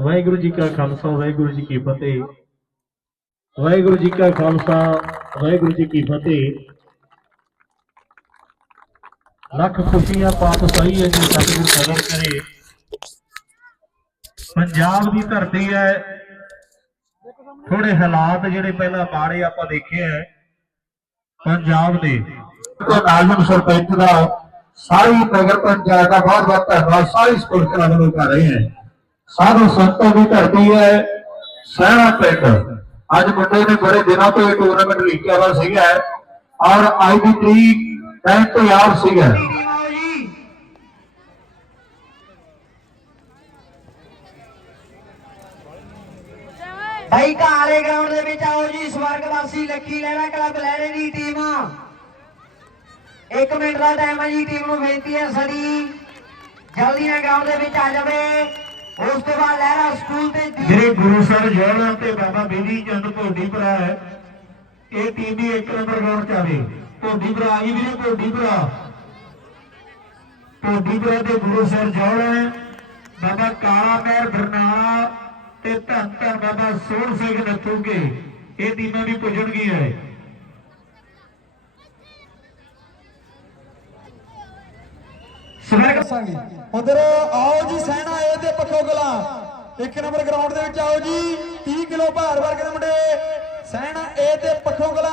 ਵਾਹਿਗੁਰੂ ਜੀ ਕਾ ਖਾਲਸਾ, ਵਾਹਿਗੁਰੂ ਜੀ ਕੀ ਫਤਿਹ। ਵਾਹਿਗੁਰੂ ਜੀ ਕਾ ਖਾਲਸਾ, ਵਾਹਿਗੁਰੂ ਜੀ ਕੀ ਫਤਿਹ। ਲੱਖ ਖੁਸ਼ੀਆਂ ਪਾਪ ਸਹੀ ਹੈ ਜੀ ਸਤਿਗੁਰ ਕਦਰ ਕਰੇ। ਪੰਜਾਬ ਦੀ ਧਰਤੀ ਹੈ। ਥੋੜੇ ਹਾਲਾਤ ਜਿਹੜੇ ਪਹਿਲਾਂ ਮਾੜੇ ਆਪਾਂ ਦੇਖੇ ਹੈ। ਪੰਜਾਬ ਦੇ ਤੇ ਨਾਜ਼ਮ ਸਰਪੰਚ ਦਾ ਸਾਰੀ ਨਗਰ ਪੰਚਾਇਤ ਦਾ ਬਹੁਤ ਬਹੁਤ ਧੰਨਵਾਦ। ਸਾਰੀ ਸਕੂਲ ਕਲਾਸ ਕਰ ਰਹੇ ਹੈ। ਸਾਧੂ ਸੰਤਾਂ ਦੀ ਧਰਤੀ ਹੈ, ਸਹਿਣਾ ਪਿੰਡ। ਅੱਜ ਮੁੰਡੇ ਨੇ ਬੜੇ ਦਿਨਾਂ ਤੋਂ ਇਹ ਟੂਰਨਾਮੈਂਟ ਲਿਖਿਆ ਵਾ ਸੀਗਾ ਔਰ ਅੱਜ ਦੀ ਤਰੀਕ ਟਾਈਮ ਤੋਂ ਯਾਦ ਸੀਗਾ। ਭਾਈ ਕਾਲੇ ਗਰਾਊਂਡ ਦੇ ਵਿੱਚ ਆਓ ਜੀ ਸਵਰਗਵਾਸੀ ਲੱਖੀ ਲੈਣਾ ਕਲੱਬ ਲੈਣੇ ਦੀ ਟੀਮ। ਇੱਕ ਮਿੰਟ ਦਾ ਟਾਈਮ ਹੈ ਜੀ, ਟੀਮ ਨੂੰ ਬੇਨਤੀ ਹੈ ਸੜੀ ਜਲਦੀ ਨਾਲ ਗਰਾਊਂਡ ਦੇ ਵਿੱਚ ਆ ਜਾਵੇ। ਉਸ ਤੋਂ ਬਾਅਦ ਲਹਿਰਾ ਸਕੂਲ ਤੇ ਜਿਹੜੇ ਗੁਰੂ ਸਰ ਜੋੜਾ ਤੇ ਬਾਬਾ ਬੇਦੀ ਚੰਦ ਭੋਡੀ ਭਰਾ ਹੈ, ਇਹ ਟੀਮ ਦੀ ਇੱਕ ਨੰਬਰ ਗਰਾਊਂਡ ਚ ਆਵੇ। ਭੋਡੀ ਭਰਾ ਆ ਗਈ ਵੀਰੇ ਭੋਡੀ ਭਰਾ। ਭੋਡੀ ਭਰਾ ਦੇ ਗੁਰੂ ਸਰ ਜੋੜਾ ਬਾਬਾ ਕਾਲਾ ਮਹਿਰ ਬਰਨਾਲਾ ਤੇ ਧੰਨ ਧੰਨ ਬਾਬਾ ਸੋਹਣ ਸਿੰਘ ਨੱਥੂਗੇ। ਇਹ ਟੀਮਾਂ ਵੀ ਪੁੱਜਣਗੀਆਂ ਸਵਰਗ ਦੱਸਾਂਗੇ ਉਧਰ ਆਓ ਜੀ ਸੈਨਾ ਏ ਤੇ ਪੱਖੋ ਗਲਾ। ਇੱਕ ਨੰਬਰ ਗਰਾਊਂਡ ਦੇ ਵਿੱਚ ਆਓ ਜੀ 30 ਕਿਲੋ ਭਾਰ ਵਰਗ ਦੇ ਮੁੰਡੇ। ਸੈਨਾ ਏ ਤੇ ਪੱਖੋ ਗਲਾ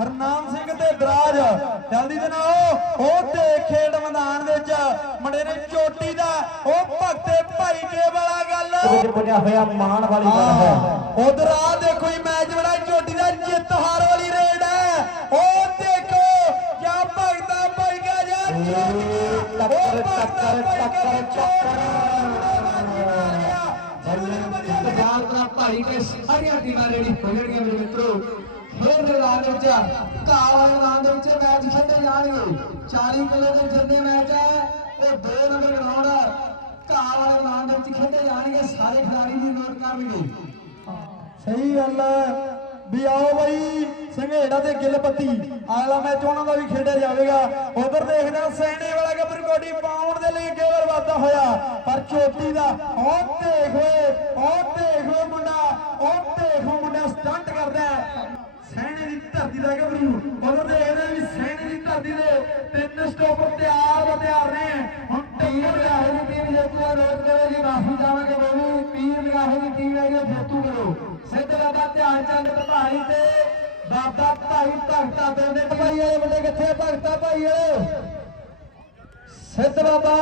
ਹਰਨਾਮ ਸਿੰਘ ਤੇ ਦਰਾਜ। ਜਲਦੀ ਦੇ ਨਾਲ ਉਹ ਤੇ ਖੇਡ ਮੈਦਾਨ ਦੇ ਵਿੱਚ ਮੁੰਡੇ ਨੇ ਚੋਟੀ ਦਾ ਉਹ ਭਗਤੇ ਭਾਈ ਕੇ ਵਾਲਾ ਗੱਲ। ਬਣਿਆ ਹੋਇਆ ਮਾਣ ਵਾਲੀ ਗੱਲ ਹੈ। ਉਧਰ ਆ ਦੇਖੋ ਜੀ ਮੈਚ ਟੱਕਰ ਟੱਕਰ ਟੱਕਰ ਪੰਜਾਬ ਦਾ ਭਾਈ ਕੇ ਸਾਰੀਆਂ ਟੀਮਾਂ ਰੈਡੀ ਹੋ ਮੇਰੇ ਮਿੱਤਰੋ ਖੇਡ ਮੈਦਾਨ ਵਿੱਚ ਘਾਹ ਮੈਦਾਨ ਦੇ ਵਿੱਚ ਮੈਚ ਖੇਡੇ ਜਾਣਗੇ 40 ਕਿਲੋ ਦੇ ਜਿੰਨੇ ਮੈਚ ਹੈ ਉਹ ਦੋ ਨੰਬਰ ਗਰਾਊਂਡ ਘਾਹ ਵਾਲੇ ਮੈਦਾਨ ਦੇ ਵਿੱਚ ਖੇਡੇ ਜਾਣਗੇ ਸਾਰੇ ਖਿਡਾਰੀ ਵੀ ਨੋਟ ਕਰਨਗੇ ਸਹੀ ਗੱਲ ਹੈ। ਵੀ ਆਓ ਬਈ। ਸੰਘੇੜਾ ਤੇ ਗਿੱਲਪੱਤੀ ਅਗਲਾ ਮੈਚ ਉਹਨਾਂ ਦਾ ਵੀ ਖੇਡਿਆ ਜਾਵੇਗਾ। ਉਧਰ ਦੇਖਦੇ ਹਾਂ ਸੈਣੇ ਵਾਲਾ ਗੱਬਰ ਕੋਡੀ ਪਾਉਣ ਦੇ ਲਈ ਕੇਵਲ ਵਾਧਾ ਹੋਇਆ। ਪਰ ਚੋਟੀ ਦਾ ਉਹ ਦੇਖ ਓਏ ਉਹ ਦੇਖ ਓਏ ਮੁੰਡਾ ਉਹ ਦੇਖੋ ਮੁੰਡਾ ਸਟੰਟ ਕਰਦਾ ਸੈਣੇ ਦੀ ਧਰਤੀ ਦਾ ਗੱਭਰੂ। ਉਧਰ ਦੇਖਦੇ ਵੀ ਸੈਣੇ ਦੀ ਧਰਤੀ ਦੇ ਤਿੰਨ ਸਟੋਪਰ ਤਿਆਰ ਬਤਿਆਰ ਨੇ। ਹੁਣ ਟੀਮ ਟੱਕਰ ਨਿਗਾਹੇ ਦੀ ਟੀਮ ਜੇਤੂ ਨੋਟ ਕਰੋ ਜੀ ਮਾਫੀ ਚਾਹਾਂਗੇ ਬੋਲੀ ਟੀਮ ਨਿਗਾਹੇ ਦੀ ਟੀਮ ਹੈ ਜੀ ਜੇਤੂ ਕਰੋ। ਸਿੱਧ ਬਾਬਾ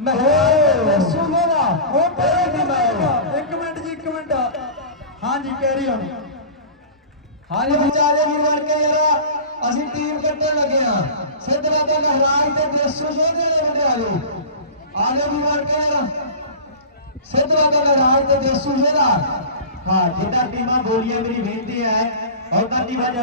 ਮਹਿਰ ਸੁਣੋ ਨਾ ਉਹ ਪਰੇ ਦੀ ਮੈਂ ਇੱਕ ਮਿੰਟ ਜੀ ਇੱਕ ਮਿੰਟ। ਹਾਂਜੀ ਕੈਰੀ ਔਨ ਹਾਂਜੀ ਵਿਚਾਰੇ ਵੀ ਵੜ ਕੇ ਯਾਰ ਅਸੀਂ ਟੀਮ ਕੱਟਣ ਲੱਗੇ ਆ ਸਿੱਧ ਬਾਬਾ ਮਹਾਰਾਜ ਤੇ ਦੇਸੂ ਸੋਧੇ ਵਾਲੇ ਮੁੰਡੇ ਆ ਜਾਓ ਆ ਜਾਓ ਵੀ ਵੜ ਕੇ ਯਾਰ ਸਿੱਧ ਬਾਬਾ ਮਹਾਰਾਜ ਤੇ ਦੇਸੂ ਸੋਧਾ ਹਾਂ ਜਿੱਦਾਂ ਟੀਮਾਂ ਬੋਲੀਆਂ ਮੇਰੀ ਬੇਨਤੀ ਹੈ ਔਰ ਧਰਤੀ ਵੱਜ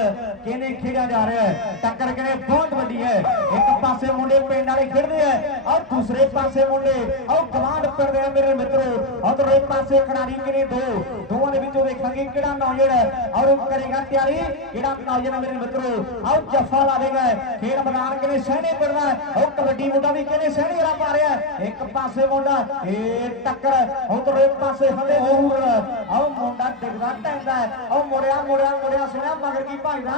ਕਿਹਨੇ ਖੇਡਿਆ ਜਾ ਰਿਹਾ ਹੈ ਟੱਕਰ ਕਿਹਨੇ ਬਹੁਤ ਵੱਡੀ ਹੈ ਇੱਕ ਪਾਸੇ ਮੁੰਡੇ ਪਿੰਡ ਵਾਲੇ ਖੇਡਦੇ ਆ ਔਰ ਦੂਸਰੇ ਪਾਸੇ ਮੁੰਡੇ ਔਰ ਕਮਾਂਡ ਕਰਦੇ ਆ ਮੇਰੇ ਮਿੱਤਰੋ ਔਰ ਇੱਕ ਪਾਸੇ ਖਿਡਾਰੀ ਕਿਹਨੇ ਦੋ ਦੋਵਾਂ ਦੇ ਵਿੱਚੋਂ ਦੇਖਾਂਗੇ ਕਿਹੜਾ ਨੌਜਵਾਨ ਹੈ ਔਰ ਉਹ ਕਰੇਗਾ ਤਿਆਰੀ ਕਿਹੜਾ ਨੌਜਵਾਨ ਹੈ ਮੇਰੇ ਮਿੱਤਰੋ ਔਰ ਜੱਫਾ ਲਾਵੇਗਾ ਖੇਡ ਮੈਦਾਨ ਕਿਹਨੇ ਸਹਿਣੇ ਪੜਨਾ ਔਰ ਕਬੱਡੀ ਮੁੰਡਾ ਵੀ ਕਿਹਨੇ ਸਹਿਣੇ ਰਾ ਪਾ ਰਿਹਾ ਹੈ। ਇੱਕ ਪਾਸੇ ਮੁੰਡਾ ਇਹ ਟੱਕਰ ਉਧਰ ਇੱਕ ਪਾਸੇ ਹਲੇ ਹੋਰ ਆਹ ਮੁੰਡਾ ਡਿੱਗਦਾ ਟੈਂਦਾ ਆਹ ਮੁੜਿਆ ਮੁੜਿਆ ਮੁੜਿਆ ਸੁਣਿਆ ਮਗਰ ਕੀ ਭਾਈਦਾ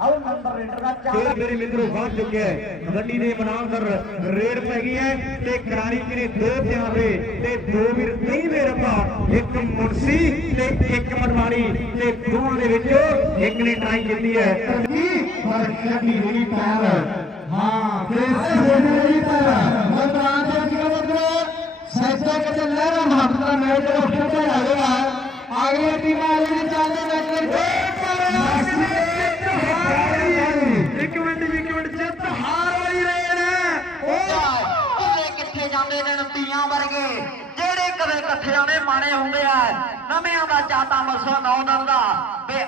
ਆਹ ਨੰਬਰ ਰੇਡਰ ਦਾ ਚਾਰ ਮੇਰੇ ਮਿੱਤਰੋ ਵੱਧ ਚੁੱਕਿਆ ਕਬੱਡੀ ਦੇ ਮੈਦਾਨ ਪਰ ਰੇਡ ਪੈ ਗਈ ਹੈ ਤੇ ਖਿਡਾਰੀ ਕਿਨੇ ਦੋ ਪਿਆਰੇ ਤੇ ਦੋ ਵੀਰ ਨਹੀਂ ਮੇਰੇ ਰੱਬਾ ਇੱਕ ਮੁਨਸੀ ਤੇ ਇੱਕ ਮਨਵਾੜੀ ਤੇ ਦੋਵਾਂ ਦੇ ਵਿੱਚੋਂ ਇੱਕ ਨੇ ਟਰਾਈ ਕੀਤੀ ਹੈ। ਪਰ ਖੇਡੀ ਹੋਈ ਪੈਰ ਹਾਂ ਫਿਰ ਖੇਡੀ ਹੋਈ ਪੈਰ ਮੈਦਾਨ ਦੇ ਵਿੱਚ ਮਤਲਬ ਸੱਚਾ ਕਿਤੇ ਲਹਿਰਾ ਮਹੱਤਵ ਦਾ ਮੈਚ ਜਿਹੜਾ ਖੇਡਿਆ ਜਾਵੇਗਾ ਅਗਲੀ ਟੀਮ ਆ ਰਹੀ ਚਾਹੁੰਦੇ ਨੇ ਇੱਕ ਮਿੰਟ ਜੀ, ਇੱਕ ਮਿੰਟ ਜਿੱਤ ਹਾਰ ਵਾਲੀ ਰੇਡ ਹੈ। ਉਹਦੇ ਕਿੱਥੇ ਜਾਂਦੇ ਨੇ ਨਤੀਆਂ ਵਰਗੇ? ਜਿਹੜੇ ਕਦੇ ਇਕੱਠਿਆਂ ਦੇ ਮਾਣੇ ਹੁੰਦੇ ਆ ਨਵਿਆਂ ਦਾ ਚਾਤਾ ਮਸੋ ਨੌ ਦਿਨ ਦਾ। ਵੇ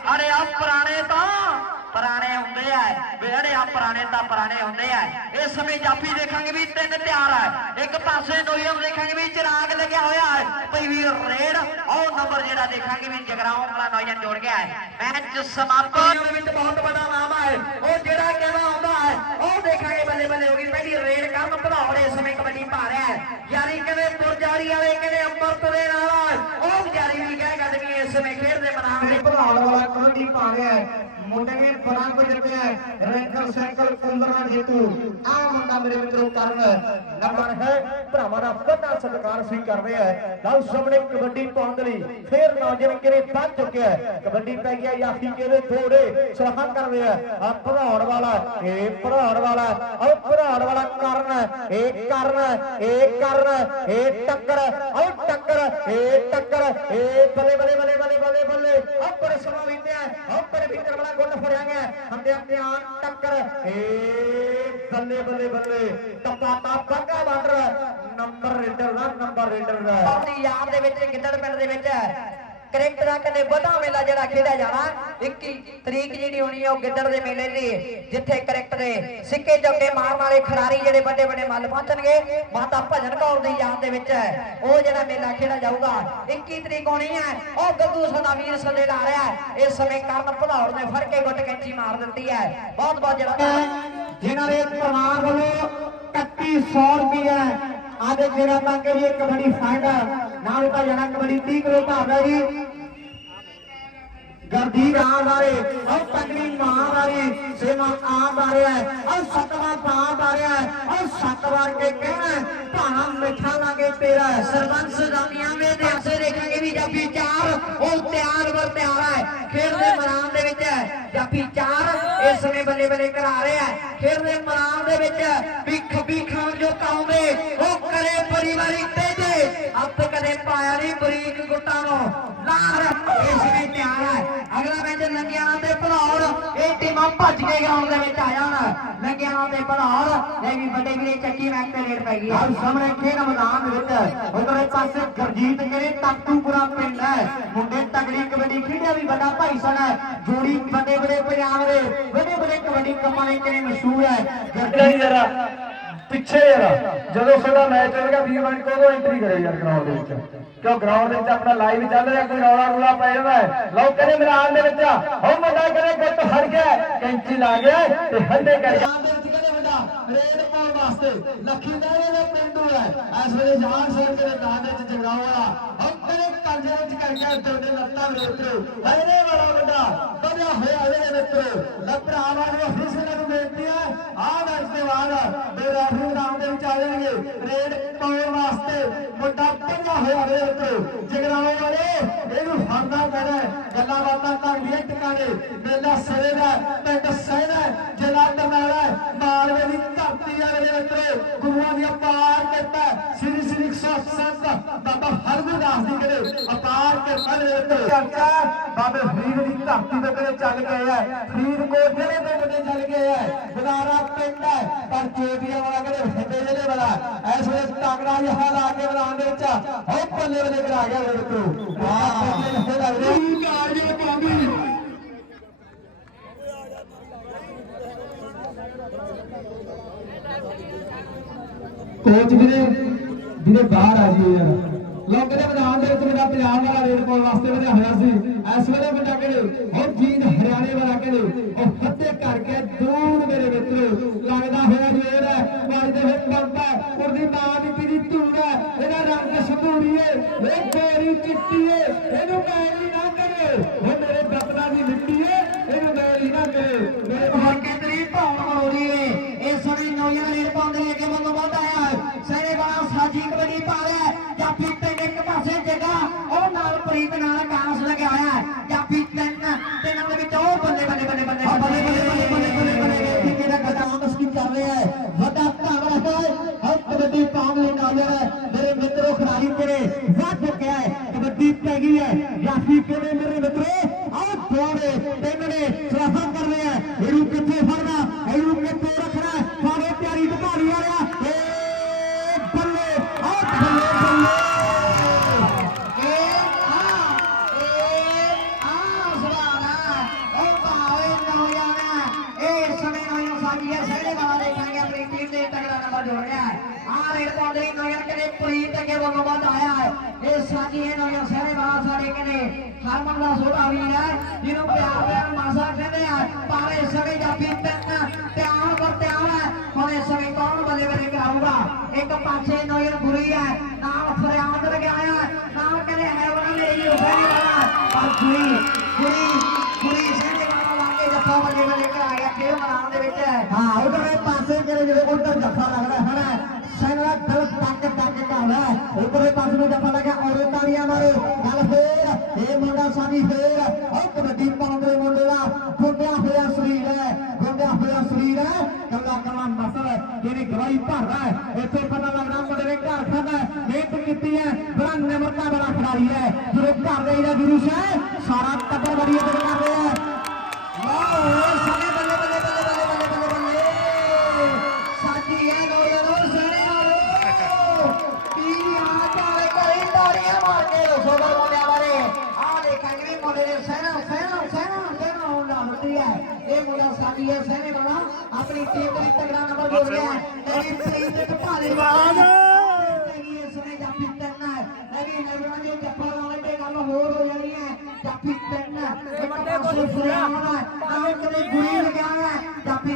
ਹੁੰਦੇ ਆ ਪੁਰਾਣੇ ਤਾਂ ਪੁਰਾਣੇ ਹੁੰਦੇ ਆ। ਇਸ ਸਮੇਂ ਜਾਫੀ ਦੇਖਾਂਗੇ ਵੀ ਤਿੰਨ ਤਿਆਰ ਹੈ ਇੱਕ ਪਾਸੇ ਨੋਇਮ ਦੇਖਾਂਗੇ ਵੀ ਚਿਰਾਗ ਲੱਗਿਆ ਹੋਇਆ ਹੈ ਭਈ ਵੀ ਰੇਡ, ਉਹ ਨੰਬਰ ਜਿਹੜਾ ਦੇਖਾਂਗੇ ਵੀ ਜਗਰਾਉਂ ਵਾਲਾ ਨੌਜਵਾਨ ਜੋੜ ਗਿਆ ਹੈ। ਮੈਚ ਸਮਾਪਤ। ਦੇ ਵਿੱਚ ਬਹੁਤ ਵੱਡਾ ਨਾਮ ਹੈ ਉਹ ਜਿਹੜਾ ਕਹਿਣਾ ਆਉਂਦਾ ਹੈ, ਉਹ ਦੇਖਾਂਗੇ ਬੱਲੇ ਬੱਲੇ ਹੋ ਗਈ। ਪਹਿਲੀ ਰੇਡ ਕਰਨ ਭਦੌੜ ਇਸ ਸਮੇਂ ਕਬੱਡੀ ਪਾ ਰਿਹਾ ਹੈ ਯਾਰੀ ਕਹਿੰਦੇ ਪੁਰਜਾਰੀ ਵਾਲੇ ਕਹਿੰਦੇ ਅੰਮ੍ਰਿਤ ਦੇ ਨਾਲ ਇਸ ਸਮੇਂ ਖੇਡ ਦੇ ਮੈਦਾਨ ਦੇ ਭਰਾਉਣ ਵਾਲਾ ਕਬੱਡੀ ਪਾ ਰਿਹਾ ਹੈ ਮੁੰਡੇ ਨੇ ਬੜਾ ਕੁਝ ਜਿੱਤਿਆ ਹੈ ਰੈਂਕਰ ਸਾਈਕਲ ਕੁੰਦਰਾ ਜੇਤੂ ਆ ਮੁੰਡਾ ਮੇਰੇ ਮਿੱਤਰੋ ਕਰਨ ਨੰਬਰ ਹੈ ਭਰਾਵਾਂ ਦਾ ਵੱਡਾ ਸਤਿਕਾਰ ਸੀ ਕਰ ਰਿਹਾ ਹੈ ਲਓ ਸਾਹਮਣੇ ਕਬੱਡੀ ਪਾਉਣ ਦੇ ਲਈ ਫੇਰ ਨੌਜਵਾਨ ਕਿਰੇ ਵੱਧ ਚੁੱਕਿਆ ਹੈ ਕਬੱਡੀ ਪੈ ਗਿਆ ਯਾਫੀ ਕਿਰੇ ਥੋੜੇ ਸਲਾਹਾਂ ਕਰ ਰਿਹਾ ਹੈ ਆ ਭਰਾਉਣ ਵਾਲਾ ਇਹ ਭਰਾਉਣ ਵਾਲਾ ਉਹ ਭਰਾਉਣ ਵਾਲਾ ਕਰਨ ਇਹ ਕਰਨ ਇਹ ਕਰਨ ਇਹ ਟੱਕਰ ਉਹ ਟੱਕਰ ਟੱਕਰ, ਇਹ ਬੱਲੇ ਬੱਲੇ ਬੱਲੇ ਬੱਲੇ ਬੱਲੇ ਬੱਲੇ। ਉਹ ਸਮਾਂ ਬੀਤਿਆ ਉਹ ਭੀਤਰ ਵਾਲਾ ਗੁੱਲ ਫੜਿਆ ਗਿਆ ਹੰਦੇ ਧਿਆਨ ਟੱਕਰ। ਏ ਬੱਲੇ ਬੱਲੇ ਬੱਲੇ। ਟਪਾਟਾ ਬੱਗਾ ਬਾਰਡਰ ਨੰਬਰ ਰੇਡਰ ਦਾ, ਨੰਬਰ ਰੇਡਰ ਦਾ ਆਪਣੀ ਯਾਦ ਦੇ ਵਿੱਚ, ਗਿੱਦੜ ਪਿੰਡ ਦੇ ਵਿੱਚ ਕ੍ਰਿਕਟ ਦਾ ਕਦੇ ਵੱਡਾ ਮੇਲਾ ਜਿਹੜਾ ਖੇਡਿਆ ਜਾਣਾ 21 ਤਰੀਕ ਜਿਹੜੀ ਹੋਣੀ ਹੈ ਉਹ ਗਿੱਦੜ ਦੇ ਮੇਲੇ ਦੀ ਜਿੱਥੇ ਕ੍ਰਿਕਟ ਦੇ ਸਿੱਕੇ ਜੱਗੇ ਮਾਰਨ ਵਾਲੇ ਖਿਡਾਰੀ ਜਿਹੜੇ ਵੱਡੇ ਵੱਡੇ ਮੱਲ ਪਹੁੰਚਣਗੇ, ਮਾਤਾ ਭਜਨ ਕੌਰ ਦੀ ਯਾਦ ਦੇ ਵਿੱਚ ਉਹ ਜਿਹੜਾ ਮੇਲਾ ਖੇਡਿਆ ਜਾਊਗਾ 21 ਤਰੀਕ ਹੋਣੀ ਹੈ, ਉਹ ਗੱਗੂ ਸਦਾ ਵੀਰ ਸੱਦੇ ਲਾ ਰਿਹਾ ਇਸ ਸਮੇਂ ਕਰਨ ਭਲੌੜ ਨੇ ਫੜ ਕੇ ਗੁੱਟ ਕੈਂਚੀ ਮਾਰ ਦਿੱਤੀ ਹੈ। ਬਹੁਤ ਬਹੁਤ ਜਿਹੜਾ ਜਿਨ੍ਹਾਂ ਦੇ ਪਰਿਵਾਰ ਵੱਲੋਂ 3100 ਰੁਪਏ ਆਦੇ ਜਿਹੜਾ ਤਾਂ ਕਰੀਏ ਕਬੱਡੀ ਫੰਡ ਨਾਲ ਤਾਂ ਜਣਾ ਕਬੱਡੀ 30 ਕਿਲੋ ਭਾਵਦਾ ਜੀ। ਗਰਦੀ ਰਾਂ ਬਾਰੇ ਔਰ ਤਗੜੀ ਮਾਂ ਬਾਰੇ ਸੇਵਾ ਆ ਬਾਰੇ ਔਰ ਸਤਵਾ ਪਾ ਬਾਰੇ ਔਰ ਸੱਤ ਵਾਰ ਕੇ ਕਹਿਣਾ ਭਾਣਾ ਮਿੱਠਾ ਲਾਗੇ ਤੇਰਾ ਸਰਬੰਸ ਦਾਨੀਆਂ ਦੇ ਆਸੇ ਦੇਖਾਂਗੇ ਵੀ ਜਾਫੀ ਚਾਰ, ਉਹ ਤਿਆਰ ਵਰ ਤਿਆਰ ਹੈ। ਖੇਡ ਦੇ ਮੈਦਾਨ ਦੇ ਵਿੱਚ ਜਾਫੀ ਚਾਰ ਇਸ ਸਮੇਂ ਬੱਲੇ ਬੱਲੇ ਕਰਾ ਰਿਹਾ ਹੈ ਖੇਡ ਦੇ ਮੈਦਾਨ ਦੇ ਵਿੱਚ ਵੀ ਖੱਬੀ ਖਾਨ ਜੋ ਕਾਉਂਦੇ ਉਹ ਕਰੇ ਪਰਿਵਾਰੀ ਤੇਜੇ ਹੱਥ ਕਦੇ ਪਾਇਆ ਨਹੀਂ ਬਰੀਕ ਗੁੱਟਾਂ ਨੂੰ। ਲਾਰ, ਇਸ ਸਮੇਂ ਤਿਆਰ ਹੈ ਅਗਲਾ ਮੈਚ ਲੰਗਿਆਣਾ ਤੇ ਭਲੌੜ ਇਹ ਟੀਮਾਂ ਭੱਜ ਕੇ ਗਰਾਊਂਡ ਦੇ ਵਿੱਚ ਆ ਜਾਣ। ਲੰਗਿਆਣਾ ਤੇ ਭਲੌੜ ਇਹ ਵੀ ਵੱਡੇ ਵੀਰੇ ਚੱਕੀ ਮੈਚ ਤੇ ਰੇਡ ਪੈ ਗਈ ਹੈ ਸਾਹਮਣੇ ਖੇਡ ਮੈਦਾਨ ਦੇ ਵਿੱਚ ਉਧਰੇ ਪਾਸੇ ਗਰਜੀਤ ਕਰੇ ਤਖਤੂਪੁਰਾ ਪਿੰਡ ਹੈ। ਮੁੰਡੇ ਤਗੜੀ ਕਬੱਡੀ ਖੇਡਿਆ ਵੀ ਵੱਡਾ ਭਾਈ ਸਨ ਹੈ ਜੋੜੀ ਵੱਡੇ ਵੱਡੇ ਪੰਜਾਬ ਦੇ। ਵੱਡੇ ਵੱਡੇ ਕਬੱਡੀ ਕੰਮਾਂ ਦੇ ਕਿਨੇ ਮਸ਼ਹੂਰ ਹੈ। ਗਰਜੀਤ ਜਰਾ ਪਿੱਛੇ ਯਾਰ ਜਦੋਂ ਸਾਡਾ ਮੈਚ ਹੋਵੇਗਾ 20 ਮਿੰਟ ਕੋਲ ਐਂਟਰੀ ਕਰੇ ਯਾਰ ਗਰਾਊਂਡ ਦੇ ਵਿੱਚ? ਕਿਉਂ ਗਰਾਊਂਡ ਦੇ ਵਿੱਚ ਆਪਣਾ ਲਾਈਵ ਚੱਲ ਰਿਹਾ ਕੋਈ ਰੌਲਾ ਰੂਲਾ ਪੈ ਜਾਂਦਾ ਹੈ। ਲਓ ਕਹਿੰਦੇ ਮੈਦਾਨ ਦੇ ਵਿੱਚ ਹੋ ਮੁੰਡਾ ਕਹਿੰਦੇ ਗੁੱਟ ਫੜ ਗਿਆ ਕੈਂਚੀ ਲਾ ਗਿਆ ਤੇ ਹੰਡੇ ਕਰ ਗਿਆ ਮੈਦਾਨ ਦੇ ਵਿੱਚ ਕਹਿੰਦੇ ਵੱਡਾ ਰੇਡ ਪਾਉਣ ਵਾਸਤੇ ਲੱਖੀ ਨਹਿਰੇ ਦੇ ਪਿੰਡੂ ਹੈ। ਇਸ ਵੇਲੇ ਜਾਨ ਸੋਚ ਕੇ ਮੈਦਾਨ ਦੇ ਵਿੱਚ ਜਗਰਾਉਂ ਵਾਲਾ ਹੱਕਰੇ ਕੰਜੇ ਵਿੱਚ ਕਰਕੇ ਤੁਹਾਡੇ ਲੱਤਾਂ ਮਿੱਤਰੋ ਹਰੇ ਵਾਲਾ ਵੱਡਾ ਵਧਿਆ ਹੋਇਆ ਇਹਦੇ ਮਿੱਤਰੋ ਲੱਭਰਾਵਾਂ ਨੂੰ ਅਫੀਸਰਾਂ ਨੂੰ ਬੇਨਤੀ ਹੈ ਆਹ ਮੈਚ ਦੇ ਬਾਅਦ ਦੇ ਮੈਦਾਨ ਦੇ ਵਿੱਚ ਆ ਜਾਣਗੇ। ਰੇਡ ਪਾਉਣ ਵਾਸਤੇ ਵੱਡਾ ਵਧਿਆ ਹੋਇਆ ਇਹਦੇ ਮਿੱਤਰੋ ਜਗਰਾਉਂ ਵਾਲੇ, ਇਹਨੂੰ ਫੜਨਾ ਪੈਣਾ ਹੈ। ਗੱਲਾਂ ਬਾਤਾਂ ਢੰਗੀਆਂ ਟਿਕਾਣੇ। ਮੇਲਾ ਸਿਰੇ ਦਾ ਪਿੰਡ ਸਹਿਦਾ ਜ਼ਿਲ੍ਹਾ ਟਨਾਲਾ ਮਾਲਵੇ ਦੀ ਧਰਤੀ ਆ ਮੇਰੇ ਮਿੱਤਰੋ ਗੁਰੂਆਂ ਦੀ 107 ਬਾਬਾ ਹਰਗੁਰਦਾਸ ਦੀ ਕਰੇ ਅਪਾਰ ਕਿਰਪਾ ਮੇਰੇ ਮਿੱਤਰੋ ਚਰਚਾ ਬਾਬੇ ਫਰੀਦ ਦੀ ਧਰਤੀ ਤੇ ਕਦੇ ਚੱਲ ਗਏ ਆ ਫਰੀਦਕੋਟ ਜ਼ਿਲ੍ਹੇ ਤੋਂ ਕਦੇ ਚੱਲ ਗਏ ਆ ਬਦਾਰਾ ਪਿੰਡ ਹੈ ਪਰ ਚੋਟੀਆਂ ਵਾਲਾ ਕਦੇ ਵੱਡੇ ਜ਼ਿਲ੍ਹੇ ਵਾਲਾ ਇਸ ਵੇਲੇ ਤਗੜਾ ਜਿਹਾ ਲਾ ਕੇ ਮੈਦਾਨ ਦੇ ਵਿੱਚ ਹੋ ਬੱਲੇ ਬੱਲੇ ਕਰਾ ਗਿਆ ਮੇਰੇ ਮਿੱਤਰੋ ਵਾਹ ਬੱਲੇ ਲੱਗ ਰਿਹਾ। ਕਾਰਜ ਪਾਉਂਦੀ ਕੋਚ ਵੀਰੇ ਵੀਰੇ ਬਾਹਰ ਆ ਜੀ ਯਾਰ। ਲੋਕ ਦੇ ਮੈਦਾਨ ਦੇ ਵਿੱਚ ਮੇਰਾ ਪੰਜਾਬ ਵਾਲਾ ਰੇਡ ਪਾਉਣ ਵਾਸਤੇ ਵਧਿਆ ਹੋਇਆ ਸੀ। ਇਸ ਵੇਲੇ ਬੰਦਾ ਕਹਿੰਦੇ ਉਹ ਜੀਤ ਹਰਿਆਣੇ ਵਾਲਾ ਕਹਿੰਦੇ ਉਹ ਫੱਤੇ ਕਰਕੇ ਦੂਰ ਮੇਰੇ ਮਿੱਤਰੋ, ਲੱਗਦਾ ਹੋਇਆ ਜੇਰ ਹੈ। ਵੱਜਦੇ ਹੋਏ ਪੰਪ ਹੈ। ਉਹਦੀ ਮਾਂ ਦੀ ਪੀੜੀ ਧੂੜ ਹੈ। ਇਹਦਾ ਰੰਗ ਸੰਧੂੜੀ ਹੈ। ਇਹ ਗੋਰੀ ਚਿੱਟੀ ਹੈ। ਇਹਨੂੰ ਮੈਲੀ ਨਾ ਕਰੇ। ਉਹ ਮੇਰੇ ਬਤਨਾ ਦੀ ਮਿੱਟੀ ਹੈ। ਆ ਰੇਡ ਪਾਉਂਦੇ ਹੀ ਨੌਜਵਾਨ ਪ੍ਰੀਤ ਅੱਗੇ ਵੱਲੋਂ ਵੱਧ ਆਇਆ ਹੈ। ਇਹ ਸਾਜੀ ਹੈ ਨੌਜਵਾਨ ਸਹਿਰੇ ਵਾਲਾ ਸਾਡੇ ਕਹਿੰਦੇ, ਹਰਮਨ ਦਾ ਛੋਟਾ ਵੀਰ ਹੈ, ਜਿਹਨੂੰ ਪਿਆਰ ਪਿਆਰ ਮਾਸਾ ਕਹਿੰਦੇ ਆ, ਪਰ ਇਸ ਸਮੇਂ ਤਿੰਨ ਧਿਆਨ ਵਰ ਧਿਆਨ ਹੈ। ਹੁਣ ਇਸ ਸਮੇਂ ਕੌਣ ਬੱਲੇ ਬੱਲੇ ਕਰਾਊਗਾ? ਇੱਕ ਪਾਸੇ ਨਜ਼ਰ ਬੁਰੀ ਹੈ, ਨਾਲ ਫਰਿਆਦ ਲਗਾਇਆ ਨਾਲ ਕਹਿੰਦੇ ਹੈ ਬਣਾ ਮੇਰੀ ਉਸਰੀ ਵਾਲਾ ਪਰ ਨੂੰ ਜਫਾ ਲੱਗਾ ਔਰ ਤਾੜੀਆਂ ਮਾਰੋ, ਗੱਲ ਫੇਰ, ਇਹ ਮੁੰਡਾ ਸਾਡੀ ਫੇਰ, ਉਹ ਕਬੱਡੀ ਪਾਉਂਦੇ ਮੁੰਡੇ ਦਾ, ਗੁੰਡਿਆ ਹੋਇਆ ਸਰੀਰ ਹੈ, ਗੁੰਡਿਆ ਹੋਇਆ ਸਰੀਰ ਹੈ ਕੱਲਾ ਕੱਲਾ ਮਸਲ ਜਿਹੜੀ ਗਵਾਹੀ ਭਰਦਾ ਹੈ, ਇੱਥੇ ਪਤਾ ਲੱਗਦਾ ਮੁੰਡੇ ਨੇ ਘਰ ਖਾਦਾ ਮਿਹਨਤ ਕੀਤੀ ਹੈ, ਬੜਾ ਨਿਮਰਤਾ ਵਾਲਾ ਖਿਡਾਰੀ ਹੈ, ਜਦੋਂ ਘਰ ਦੇ ਇਹਦਾ ਜੁਲੂਸ ਸਾਰਾ ਟੱਬਰ ਬੜੀ ਇੱਜ਼ਤ ਕਰ ਰਿਹਾ ਹੈ ਵਾਹ ਸਾਰੇ ਬੱਲੇ ਬੱਲੇ ਬੱਲੇ ਬੱਲੇ ਬੱਲੇ ਬੱਲੇ ਬੱਲੇ ਸਾਡੀ ਹੈ ਨੌਜਵਾਨੋ ਸਾਰੇ ਆਓ ਕੀ ਆ ਚਾਲੇ ਕਰੀ ਤਾੜੀਆਂ ਮਾਰ ਕੇ ਦੱਸੋ ਬਰ ਮੁੰਡਿਆਂ ਬਾਰੇ ਆ ਦੇਖਾਂਗੇ ਵੀ ਮੁੰਡੇ ਨੇ ਸਹਿਣਾ ਸਹਿਣਾ ਸਹਿਣਾ ਹੁੰਦਾ ਹੁੰਦੀ ਹੈ। ਇਹ ਮੁੰਡਾ ਸਾਡੀ ਹੈ ਸਹਿਣੇ ਵਾਲਾ। ਆਪਣੀ ਟੀਮ ਦੇ ਤਗੜਾ ਨੰਬਰ ਜੋੜ ਗਿਆ ਹੈ। ਇਹ ਪ੍ਰੀਤ ਦੇ ਭਾਲੇ ਬਾਦ ਇਸ ਨੇ ਜਾਪੀ ਤੰਨਾ ਨਵੀਂ ਨਵੀਂ ਜੇ ਜੱਫਾ ਲਾਉਣੇ ਤੇ ਗੱਲ ਹੋਰ ਹੋ ਜਾਣੀ ਹੈ। ਜਾਪੀ ਤੰਨਾ ਇੱਕ ਪਾਸੇ ਫਰਿਆਦ ਹੈ ਆਹ ਕਦੇ ਗੁਰੀ ਲਗਿਆ ਹੈ ਜਾਪੀ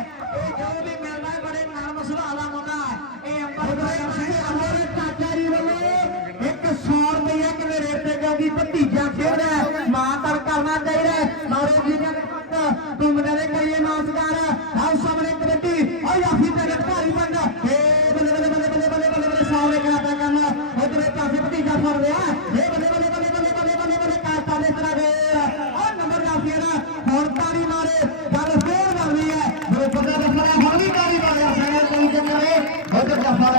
ਬਣਦੀ ਹੈ ਇਹ ਜੋ ਵੀ ਮਿਲਦਾ ਹੈ ਬੜੇ ਨਰਮ ਸੁਭਾਅ ਦਾ ਮੁੰਡਾ ਹੈ ਇਹ ਅੰਬਰ ਸਿੰਘ ਅਮਰ ਚਾਚਾ ਜੀ ਵੱਲੋਂ ਇੱਕ 100 ਰੁਪਏ ਕਿਵੇਂ ਰੇਟ ਤੇ ਕਿਉਂਕਿ ਭਤੀਜਾ ਖੇਡਦਾ ਹੈ ਮਾਂ ਤਰ ਕਰਨਾ ਚਾਹੀਦਾ ਹੈ ਜੀ ਨੇ ਤੂੰ ਮੁੰਡੇ ਕਰੀਏ ਨਮਸਕਾਰ ਆਹ ਸਾਹਮਣੇ ਕਬੱਡੀ ਓ ਯਾਫੀ ਤੇ ਘਾਰੀ ਬੰਦ ਏ ਬੱਲੇ ਬੱਲੇ ਬੱਲੇ ਬੱਲੇ ਬੱਲੇ ਬੱਲੇ ਬੱਲੇ ਸਾਹਮਣੇ ਕਰਾਤਾ ਕਰਨਾ ਉਧਰੇ ਪਾਸੇ ਭਤੀਜਾ ਫੜ ਰਿਹਾ ਏ ਬੱਲੇ ਬੱਲੇ ਬੱਲੇ ਬੱਲੇ ਬੱਲੇ ਬੱਲੇ ਬੱਲੇ ਕਾਟਾ ਦੇ ਤਰ੍ਹਾਂ ਦੇ ਓ ਨੰਬਰ ਜਾਫੀ ਦਾ ਹੁਣ ਤਾੜੀ ਮਾਰੇ ਗੱਲ ਫੇਰ ਬਣਦੀ ਹੈ ਮੇਰੇ ਬੰਦਾ ਦਾ ਫੜਾ ਹੁਣ ਵੀ ਤਾੜੀ ਮਾਰਿਆ ਸਾਰੇ ਕੋਈ ਜੰਗਲੇ ਉਧਰ ਜੱਫਾ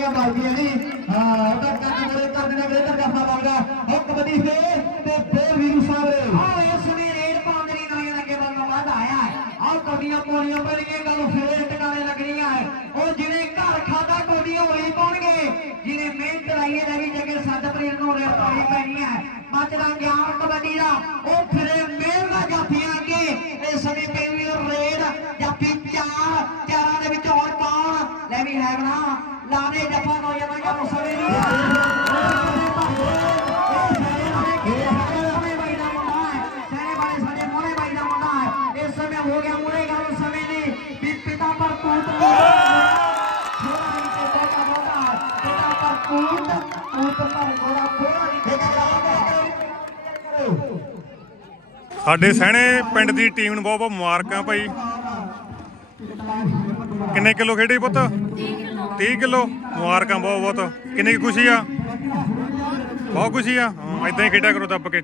ਲਗਾਉਣੀਆਂ ਮਾਰਦੀਆਂ ਜੀ। ਹਾਂ ਉਹਦਾ ਕੰਨ ਮੇਰੇ ਕਰਦੇ ਨੇ ਮੇਰੇ ਜੱਫਾ ਲੱਗਦਾ। ਉਹ ਕਬੱਡੀ ਫੇਰ ਤੇ ਫੇਰ ਵੀਰੂ ਸਾਹਿਬ ਆਹ ਇਸ ਨੇ ਰੇਡ ਪਾਉਂਦੇ ਨਹੀਂ ਨੌਜਵਾਨ ਅੱਗੇ ਵੱਲੋਂ ਵੱਧ ਆਇਆ ਹੈ। ਆਹ ਕੋਡੀਆਂ ਪਾਉਣੀਆਂ ਪੈਣਗੀਆਂ ਗੱਲ ਫੇਰ ਟਿਕਾਣੇ ਲੱਗਣੀਆਂ ਹੈ। ਉਹ ਜਿਹਨੇ ਘਰ ਖਾਦਾ ਕੋਡੀਆਂ ਹੋਈ ਪਾਉਣਗੇ। ਜਿਹਨੇ ਮਿਹਨਤ ਲਾਈਏ ਲੈ ਵੀ ਜਗੇ ਸੱਤ ਪ੍ਰੀਤ ਨੂੰ ਰੇਡ ਪਾਉਣੀ ਪੈਣੀ ਹੈ। ਬਚਦਾ ਗਿਆਨ ਕਬੱਡੀ ਦਾ। ਉਹ ਫਿਰੇ ਮੇਲ ਦਾ ਜਾਫੀਆਂ ਅੱਗੇ। ਇਸ ਸਮੇਂ ਪੈਣੀ ਰੇਡ ਜਾਫੀ ਚਾਰ, ਚਾਰਾਂ ਵੀ ਹੈ ਬਣਾ ਲਾਣੇ ਜੱਫਾ ਨੌਜਵਾਨ ਦਾ ਮੁਸਲੇ ਦੀ ਇਸ ਸਮੇਂ ਹੋ ਗਿਆ ਮੁਰੇ ਗੱਲ ਸਮੇਂ ਦੀ ਵੀ ਪਿਤਾ ਪਰ ਪੂਤ ਥੋੜਾ ਨਹੀਂ ਤੇ ਬੋਤਾ ਬੋਤਾ ਪਿਤਾ ਪਰ ਪੂਤ ਪੂਤ ਪਰ ਘੋੜਾ ਥੋੜਾ ਨਹੀਂ ਤੇ ਸਾਡੇ ਸਹਿਣੇ ਪਿੰਡ ਦੀ ਟੀਮ ਨੂੰ ਬਹੁਤ ਬਹੁਤ ਮੁਬਾਰਕਾਂ ਭਾਈ। ਕਿੰਨੇ ਕਿਲੋ ਖੇਡੇ ਪੁੱਤ? 30 ਕਿਲੋ? ਮੁਬਾਰਕਾਂ, ਬਹੁਤ ਬਹੁਤ। ਕਿੰਨੀ ਕੁ ਖੁਸ਼ੀ ਆ? ਬਹੁਤ ਖੁਸ਼ੀ ਆ। ਹਾਂ ਇਦਾਂ ਹੀ ਖੇਡਿਆ ਕਰੋ ਦੱਬ ਕੇ।